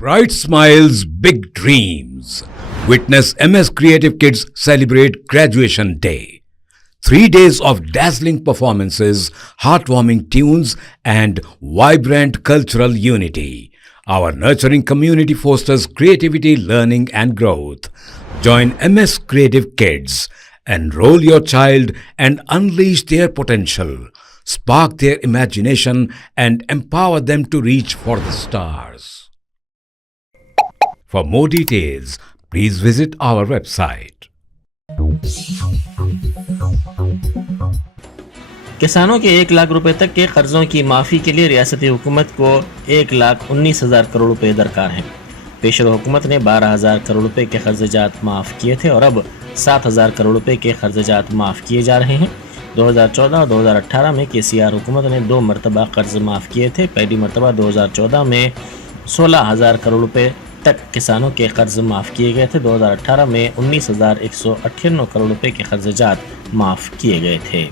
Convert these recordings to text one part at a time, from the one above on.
Bright smiles, big dreams. Witness MS Creative Kids celebrate Graduation Day. 3 days of dazzling performances, heartwarming tunes, and vibrant cultural unity. Our nurturing community fosters creativity, learning, and growth. Join MS Creative Kids. Enroll your child and unleash their potential. Spark their imagination and empower them to reach for the stars. For more details, please visit our website. किसानों के 1 लाख रुपए तक के कर्जों की माफ़ी के लिए रियासती हुकूमत को 1,19,000 करोड़ रुपए दरकार हैं। पेशरो हुकूमत ने 12,000 करोड़ रुपए के कर्जजात माफ़ किए थे और अब 7,000 करोड़ रुपए के कर्जजात माफ़ किए जा रहे हैं। 2014 और 2018 में केसीआर हुकूमत ने 2 मरतबा कर्ज माफ़ किए थे। पहली मरतबा 2014 में 16,000 करोड़ रुपए तक किसानों के कर्ज माफ़ किए गए थे। 2018 में 19,198 करोड़ रुपए के कर्जजात माफ़ किए गए थे।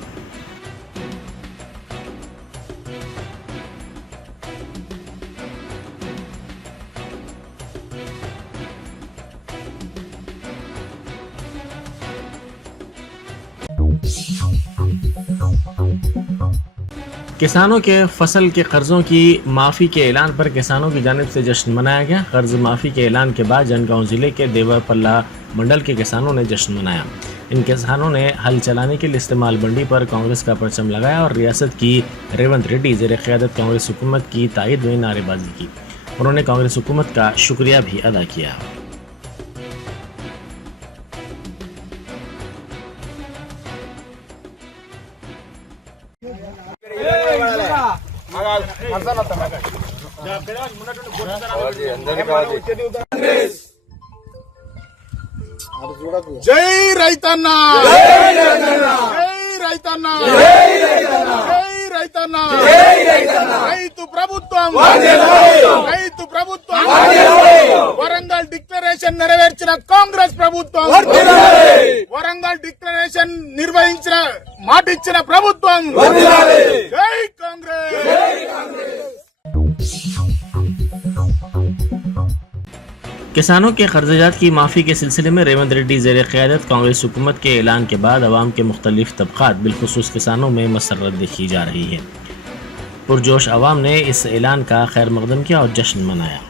किसानों के फसल के कर्जों की माफ़ी के ऐलान पर किसानों की जानिब से जश्न मनाया गया। कर्ज माफ़ी के ऐलान के बाद जनगांव ज़िले के देवरपल्ला मंडल के किसानों ने जश्न मनाया। इन किसानों ने हल चलाने के लिए इस्तेमाल मंडी पर कांग्रेस का परचम लगाया और रियासत की रेवंत रेड्डी ज़ेर क़यादत कांग्रेस हुकूमत की तायद में नारेबाजी की। उन्होंने कांग्रेस हुकूमत का शुक्रिया भी अदा किया। జై రైతన్న జై రైతన్న జై రైతన్న రైతు ప్రభుత్వం రైతు ప్రభుత్వం వరంగల్ డిక్లరేషన్ నెరవేర్చిన కాంగ్రెస్ ప్రభుత్వం వరంగల్ డిక్లరేషన్ నిర్వహించిన మాట ఇచ్చిన ప్రభుత్వం జై కాంగ్రెస్। किसानों के कर्जजात की माफ़ी के सिलसिले में रेवंत रेड्डी ज़ेर क़यादत कांग्रेस हुकूमत के ऐलान के बाद अवाम के मुख्तलिफ तबक़ात बिलखुसूस किसानों में मसर्रत देखी जा रही है। पुरजोश अवाम ने इस ऐलान का खैर मकदम किया और जश्न मनाया।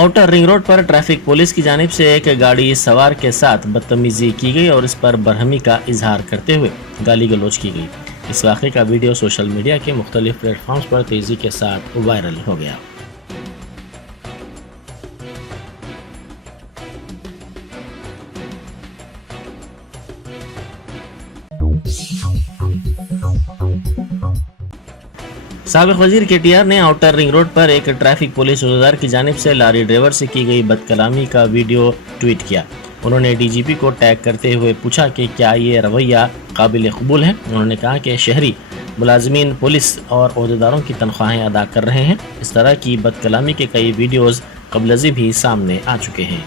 आउटर रिंग रोड पर ट्रैफिक पुलिस की जानिब से एक गाड़ी सवार के साथ बदतमीजी की गई और इस पर बरहमी का इजहार करते हुए गाली गलौज की गई। इस वाक़े का वीडियो सोशल मीडिया के मुख्तलिफ प्लेटफॉर्म्स पर तेज़ी के साथ वायरल हो गया। साबिक़ वज़ीर KTR ने आउटर रिंग रोड पर एक ट्रैफिक पुलिस अहदेदार की जानिब से लारी ड्राइवर से की गई बदकलामी का वीडियो ट्वीट किया। उन्होंने DGP को टैग करते हुए पूछा कि क्या ये रवैया काबिल कबूल है। उन्होंने कहा कि शहरी मुलाजमीन पुलिस और अहदेदारों की तनख्वाहें अदा कर रहे हैं। इस तरह की बदकलामी के कई वीडियोज़ क़ब्ल भी सामने आ चुके हैं।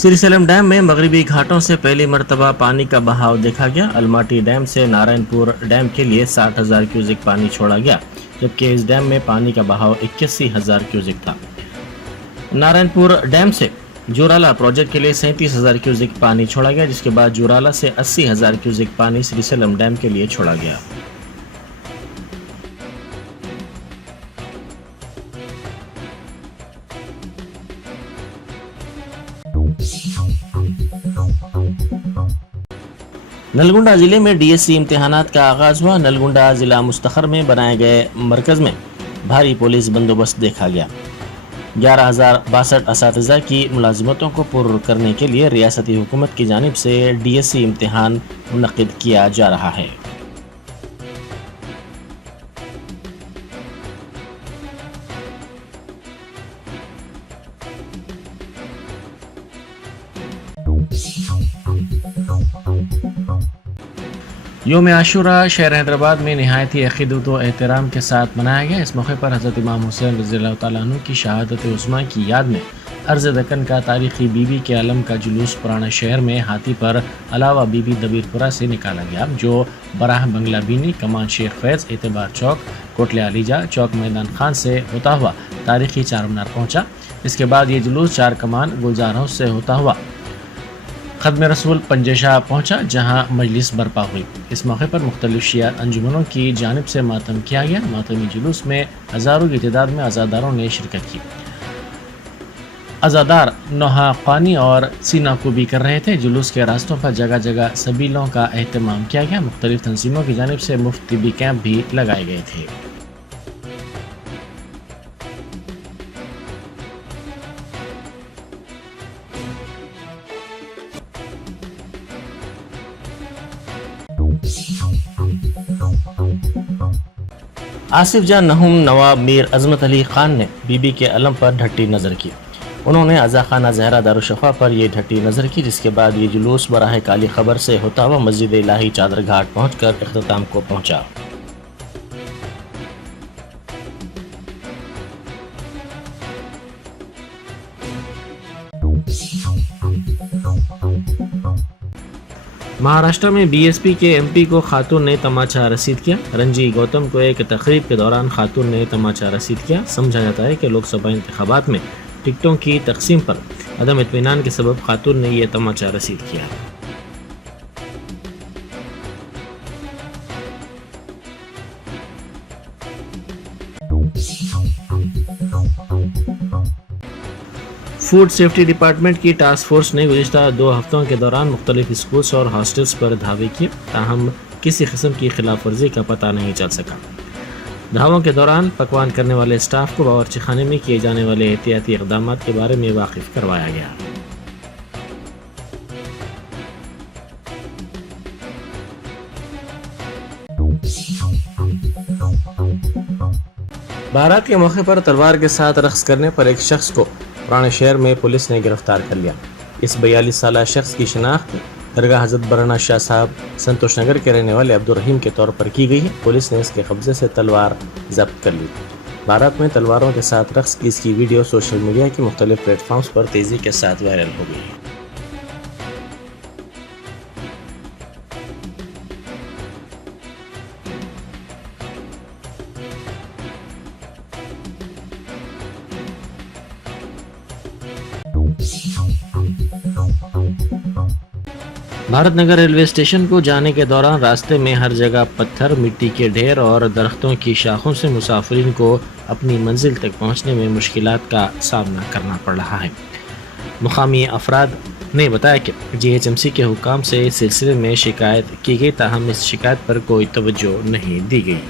श्रीशैलम डैम में मगरबी घाटों से पहली मरतबा पानी का बहाव देखा गया। अलमाटी डैम से नारायणपुर डैम के लिए 60,000 क्यूसेक पानी छोड़ा गया, जबकि इस डैम में पानी का बहाव 81,000 क्यूसेक था। नारायणपुर डैम से जोराला प्रोजेक्ट के लिए 37,000 क्यूसेक पानी छोड़ा गया, जिसके बाद जोराला से 80,000 क्यूसेक पानी श्रीशैलम डैम के लिए छोड़ा गया। नलगुंडा जिले में DSC इम्तिहानात का आगाज हुआ। नलगुंडा जिला मुस्तखर में बनाए गए मरकज में भारी पुलिस बंदोबस्त देखा गया। 11,062 असातिज़ा की मुलाजिमतों को पुर करने के लिए रियासती हुकूमत की जानिब से DSC इम्तिहान मुनक़िद किया जा रहा है। योम आशूरा शहर हैदराबाद में नहायत ही अक़ीदत व एहतराम के साथ मनाया गया। इस मौके पर हज़रत इमाम हुसैन रज़ियल्लाहु तआला अन्हु की शहादत उस्मा की याद में अर्ज़ दक्कन का तारीख़ी बीबी के आलम का जुलूस पुराना शहर में हाथी पर अलावा बीबी दबीरपुरा से निकाला गया, जो बराह बंगला बीनी, कमान शेख फैज़, एतबार चौक, कोटले अलीजा चौक, मैदान खान से होता हुआ तारीख़ी चारमीनार पहुँचा। इसके बाद ये जुलूस चार कमान गुलजार हाउस से होता हुआ खदम रसूल पंजेशाह पहुँचा, जहाँ मजलिस बर्पा हुई। इस मौके पर मुख्तलिफ शिया अंजुमनों की जानिब से मातम किया गया। मातमी जुलूस में हज़ारों की तादाद में अज़ादारों ने शिरकत की। अज़ादार नोहा ख़ानी और सीना कुबी कर रहे थे। जुलूस के रास्तों पर जगह जगह सबीलों का एहतमाम किया गया। मुख्तलिफ तंजीमों की जानिब से मुफ्त तिब्बी कैंप भी लगाए गए थे। आसिफ जान नहुम नवाब मीर अजमत अली खान ने बीबी के अलम पर ढट्टी नज़र की। उन्होंने अज़ा खाना ज़हरा दारुशफ़ा पर यह ढट्टी नज़र की, जिसके बाद ये जुलूस बराह काली खबर से होता हुआ मस्जिद इलाही चादर घाट पहुँचकर इख्तिताम को पहुँचा। महाराष्ट्र में बीएसपी के एमपी को खातून ने तमाचा रसीद किया। रंजी गौतम को एक तकरीब के दौरान खातून ने तमाचा रसीद किया। समझा जाता है कि लोकसभा इंतखाबात में टिकटों की तकसीम पर अदम इत्मीनान के सबब खातून ने यह तमाचा रसीद किया। फूड सेफ्टी डिपार्टमेंट की टास्क फोर्स ने गुज़िश्ता 2 हफ्तों के दौरान मुख्तलिफ स्कूल्स और हॉस्टल्स पर धावे किए, ताहम किसी किस्म की खिलाफ वर्जी का पता नहीं चल सका। धावों के दौरान पकवान करने वाले स्टाफ को बावर्ची खाने में किए जाने वाले एहतियाती इक़दाम के बारे में वाकिफ़ करवाया गया। बारात के मौके पर तलवार के साथ रक़्स करने पर एक शख्स को पुराने शहर में पुलिस ने गिरफ्तार कर लिया। इस 42 साला शख्स की शिनाख्त दरगाह हज़रत बरना शाह साहब संतोष नगर के रहने वाले अब्दुल रहीम के तौर पर की गई है। पुलिस ने इसके कब्जे से तलवार जब्त कर ली। बारात में तलवारों के साथ रक़्स की इसकी वीडियो सोशल मीडिया के मुख्तलिफ प्लेटफॉर्म्स पर तेज़ी के साथ वायरल हो गई है। भारत नगर रेलवे स्टेशन को जाने के दौरान रास्ते में हर जगह पत्थर, मिट्टी के ढेर और दरख्तों की शाखों से मुसाफिरीन को अपनी मंजिल तक पहुंचने में मुश्किलात का सामना करना पड़ रहा है। मुकामी अफराद ने बताया कि GHMC के हुक्काम से इस सिलसिले में शिकायत की गई, ताहम इस शिकायत पर कोई तवज्जो नहीं दी गई।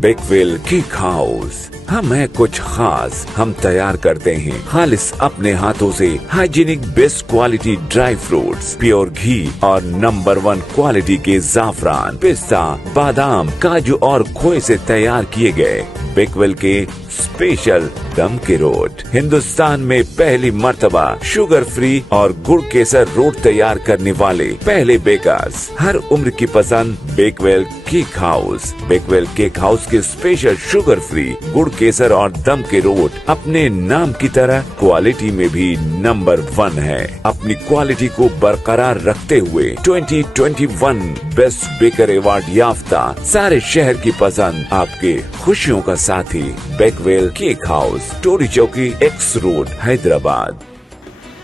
बेकवेल केक हाउस, हम है कुछ खास। हम तैयार करते हैं खालिस अपने हाथों से hygienic best quality dry fruits, pure घी और नंबर 1 क्वालिटी के जाफरान, पिस्ता, बादाम, काजू और खोए से तैयार किए गए बेकवेल के स्पेशल दम के रोट। हिंदुस्तान में पहली मर्तबा शुगर फ्री और गुड़ केसर रोट तैयार करने वाले पहले बेकर्स। हर उम्र की पसंद Bakewell cake house. Bakewell cake house के स्पेशल शुगर फ्री, गुड़ केसर और दम के रोट अपने नाम की तरह क्वालिटी में भी नंबर 1 है। अपनी क्वालिटी को बरकरार रखते हुए 2021 बेस्ट बेकर अवार्ड याफ्ता सारे शहर की पसंद, आपके खुशियों का साथी बेकवेल केक हाउस, टोरी चौकी, एक्स रोड, हैदराबाद।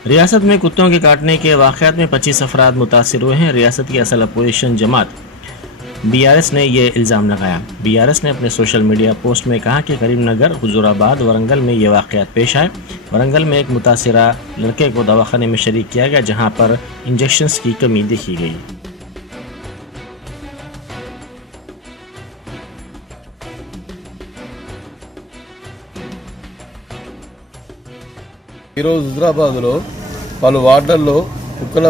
रियासत में कुत्तों के काटने के वाक़यात में 25 अफराद मुतासिर हुए हैं। रियासत की असल अपोजिशन जमात BRS ने ये इल्ज़ाम लगाया। BRS ने अपने सोशल मीडिया पोस्ट में कहा कि करीमनगर, हुजूराबाद, वरंगल में ये वाक़यात पेश आए। वरंगल में एक मुतासिरा लड़के को दवाखाने में शरीक किया गया, जहाँ पर इंजेक्शंस की कमी देखी गई। ఈరోజు హుజరాబాద్లో పలు వార్డుల్లో కుక్కల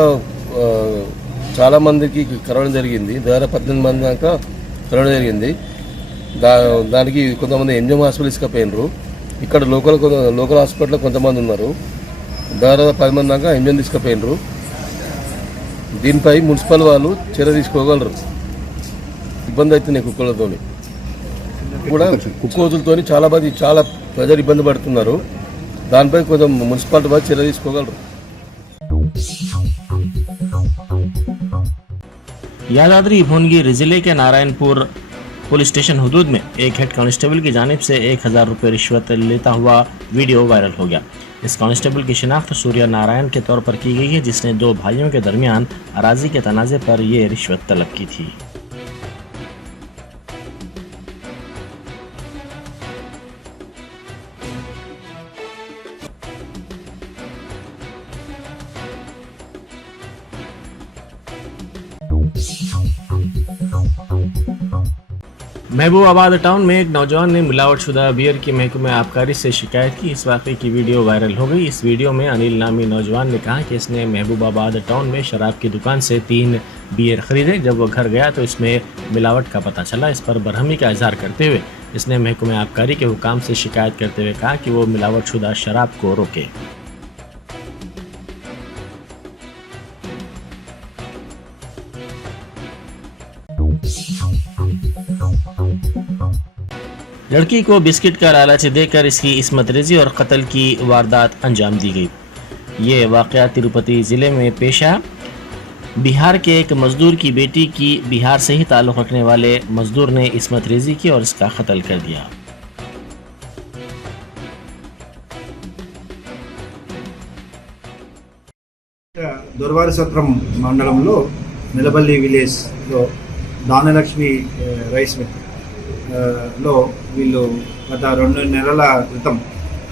చాలా మందికి కరోనా జరిగింది. దాదాపు 18 మంది దాకా కరోనా జరిగింది. దానికి కొంతమంది ఎంజిఎం హాస్పిటల్ తీసుకుపోయినారు. ఇక్కడ లోకల్ హాస్పిటల్లో కొంతమంది ఉన్నారు. దాదాపు 10 మంది దాకా ఎంజిఎం తీసుకుపోయినారు. దీనిపై మున్సిపల్ వాళ్ళు చర్య తీసుకోగలరు. ఇబ్బంది అవుతుంది కుక్కలతో కూడా, కుక్కోజులతో చాలా ప్రజలు ఇబ్బంది పడుతున్నారు. దానిపై కొంచెం మున్సిపాలిటీ వాళ్ళు చర్య తీసుకోగలరు. यादाद्री भुवनगिर जिले के नारायणपुर पुलिस स्टेशन हुदूद में एक हेड कांस्टेबल की जानिब से 1000 रुपये रिश्वत लेता हुआ वीडियो वायरल हो गया। इस कांस्टेबल की शिनाख्त सूर्य नारायण के तौर पर की गई है, जिसने 2 भाइयों के दरमियान अराजी के तनाज़े पर ये रिश्वत तलब की थी। महबूबाबाद टाउन में एक नौजवान ने मिलावटशुदा बियर की महकमे आबकारी से शिकायत की। इस वाक़े की वीडियो वायरल हो गई। इस वीडियो में अनिल नामी नौजवान ने कहा कि इसने महबूबाबाद टाउन में शराब की दुकान से 3 बियर खरीदे। जब वो घर गया तो इसमें मिलावट का पता चला। इस पर बरहमी का इजहार करते हुए इसने महकमे आबकारी के हुकाम से शिकायत करते हुए कहा कि वो मिलावटशुदा शराब को रोके। लड़की को बिस्किट का लालच देकर इसकी इस्मत रेजी और कत्ल की वारदात अंजाम दी गई। ये वाक़या तिरुपति ज़िले में पेश आया। बिहार के एक मजदूर की बेटी की बिहार से ही ताल्लुक़ रखने वाले मजदूर ने इस्मत रेजी की और इसका कत्ल कर दिया। దొరవారిసత్రం మండలంలో నిలబల్లి విలేజ్లో దానలక్ష్మి రైస్ లో వీళ్ళు గత 2 నెలల క్రితం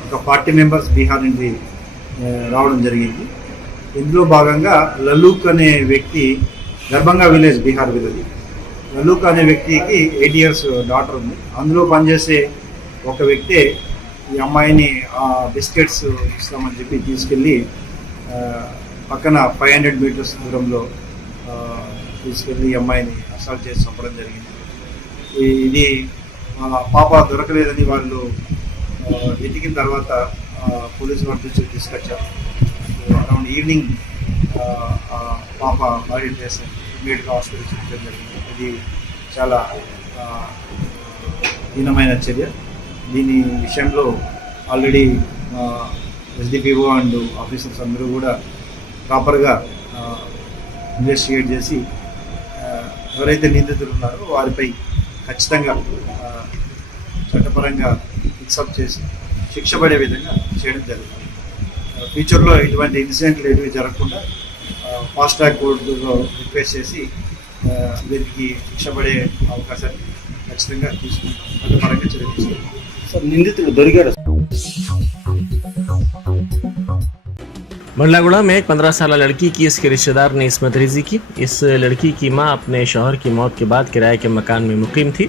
ఒక 40 మెంబర్స్ బీహార్ నుండి రావడం జరిగింది. ఇందులో భాగంగా లలూక్ అనే వ్యక్తి, దర్భంగా విలేజ్ బీహార్ విలేజ్, లలూక్ అనే వ్యక్తికి 8 ఇయర్స్ డాటర్ ఉంది. అందులో పనిచేసే ఒక వ్యక్తే ఈ అమ్మాయిని బిస్కెట్స్ ఇస్తామని చెప్పి తీసుకెళ్ళి పక్కన 500 మీటర్స్ దూరంలో తీసుకెళ్ళి ఈ అమ్మాయిని అసాల్ట్ చేసి చంపడం జరిగింది. ఇది పాప దొరకలేదని వాళ్ళు వెతికిన తర్వాత పోలీసు వారి దృష్టికి తీసుకొచ్చారు. అరౌండ్ ఈవినింగ్ పాప బాడీ ట్రేస్ ఇమీడియట్గా హాస్పిటల్ చూపించడం జరిగింది. ఇది చాలా హీనమైన చర్య. దీని విషయంలో ఆల్రెడీ ఎస్డిపిఓ అండ్ ఆఫీసర్స్ అందరూ కూడా ప్రాపర్గా ఇన్వెస్టిగేట్ చేసి ఎవరైతే నిందితులు ఉన్నారో వారిపై ఖచ్చితంగా చట్టపరంగా ఫిక్సప్ చేసి శిక్ష పడే విధంగా చేయడం జరుగుతుంది. ఫ్యూచర్లో ఇటువంటి ఇన్సిడెంట్లు ఏవి జరగకుండా ఫాస్ట్ ట్రాక్ కోర్టులో రిక్వెస్ట్ చేసి వీరికి శిక్ష పడే అవకాశాన్ని ఖచ్చితంగా తీసుకుంటాం. చట్టపరంగా చర్య తీసుకుంటాం. సార్, నిందితులు దొరికారు. मंडलागुड़ा में एक 15 साल लड़की की इसके रिश्तेदार ने इस्मत रेजी की। इस लड़की की मां अपने शौहर की मौत के बाद किराए के मकान में मुकीम थी।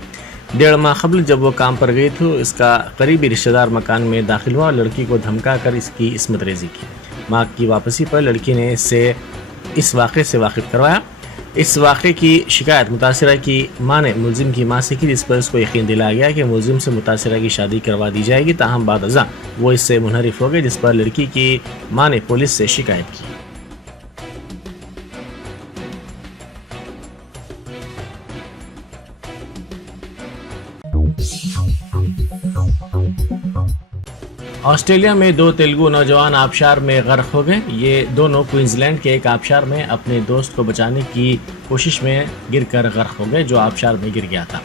1.5 माह कबल जब वो काम पर गई थी, इसका करीबी रिश्तेदार मकान में दाखिल हुआ और लड़की को धमका कर इसकी इस्मत रेजी की। मां की वापसी पर लड़की ने इससे इस वाक़े से वाकिफ करवाया। इस वाक़े की शिकायत मुतासिरा की मां ने मुलजिम की मां से की, जिस पर उसको यकीन दिलाया गया कि मुलजिम से मुतासिरा की शादी करवा दी जाएगी। ताहम बाद अज़ां वो इससे मुनहरिफ हो गए, जिस पर लड़की की मां ने पुलिस से शिकायत की। ऑस्ट्रेलिया में 2 तेलुगु नौजवान आबशार में गर्क हो गए। ये दोनों क्वींसलैंड के एक आबशार में अपने दोस्त को बचाने की कोशिश में गिरकर गर्क हो गए, जो आबशार में गिर गया था।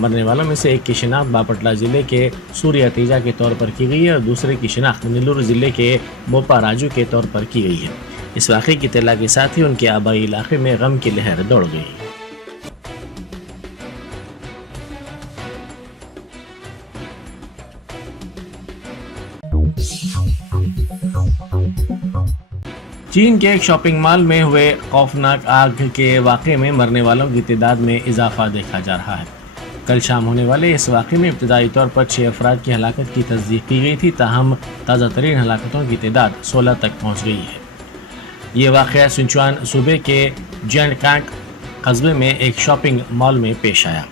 मरने वालों में से एक की शिनाख्त बापटला ज़िले के सूर्या तेजा के तौर पर की गई है और दूसरे की शिनाख्त नीलूर ज़िले के मोपा राजू के तौर पर की गई है। इस वाक़े की इत्तला के साथ ही उनके आबाई इलाके में गम की लहर दौड़ गई। चीन के एक शॉपिंग मॉल में हुए खौफनाक आग के वाक़े में मरने वालों की तादाद में इजाफा देखा जा रहा है। कल शाम होने वाले इस वाक़े में इब्तदाई तौर पर 6 अफराद की हलाकत की तस्दीक की गई थी, ताहम ताज़ा तरीन हलाकतों की तादाद 16 तक पहुँच गई है। ये वाक़या सिंचुआन सूबे के जैंडकांग कस्बे में एक शॉपिंग मॉल में पेश आया।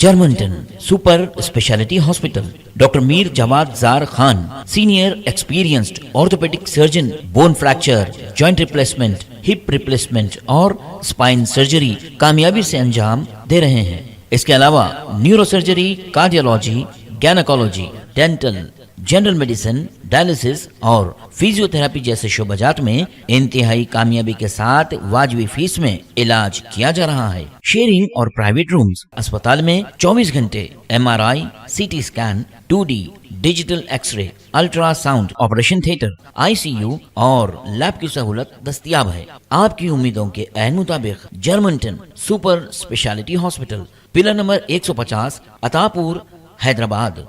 Germanton super speciality hospital, doctor Mir Jawad Zar Khan, senior experienced orthopaedic surgeon, bone fracture, joint replacement, hip replacement और स्पाइन सर्जरी कामयाबी से अंजाम दे रहे हैं। इसके अलावा neuro surgery, cardiology, gynaecology, dental, general medicine, dialysis और फिजियोथेरेपी जैसे शोबाजात में इंतहाई कामयाबी के साथ वाजबी फीस में इलाज किया जा रहा है। शेयरिंग और प्राइवेट रूम्स, अस्पताल में 24 घंटे MRI, CT scan, 2D digital x-ray, ultrasound, operation theatre, ICU और लैब की सहूलत दस्तयाब है। आपकी उम्मीदों के ऐन मुताबिक Germanton super speciality hospital, pillar number 150, Attapur, Hyderabad.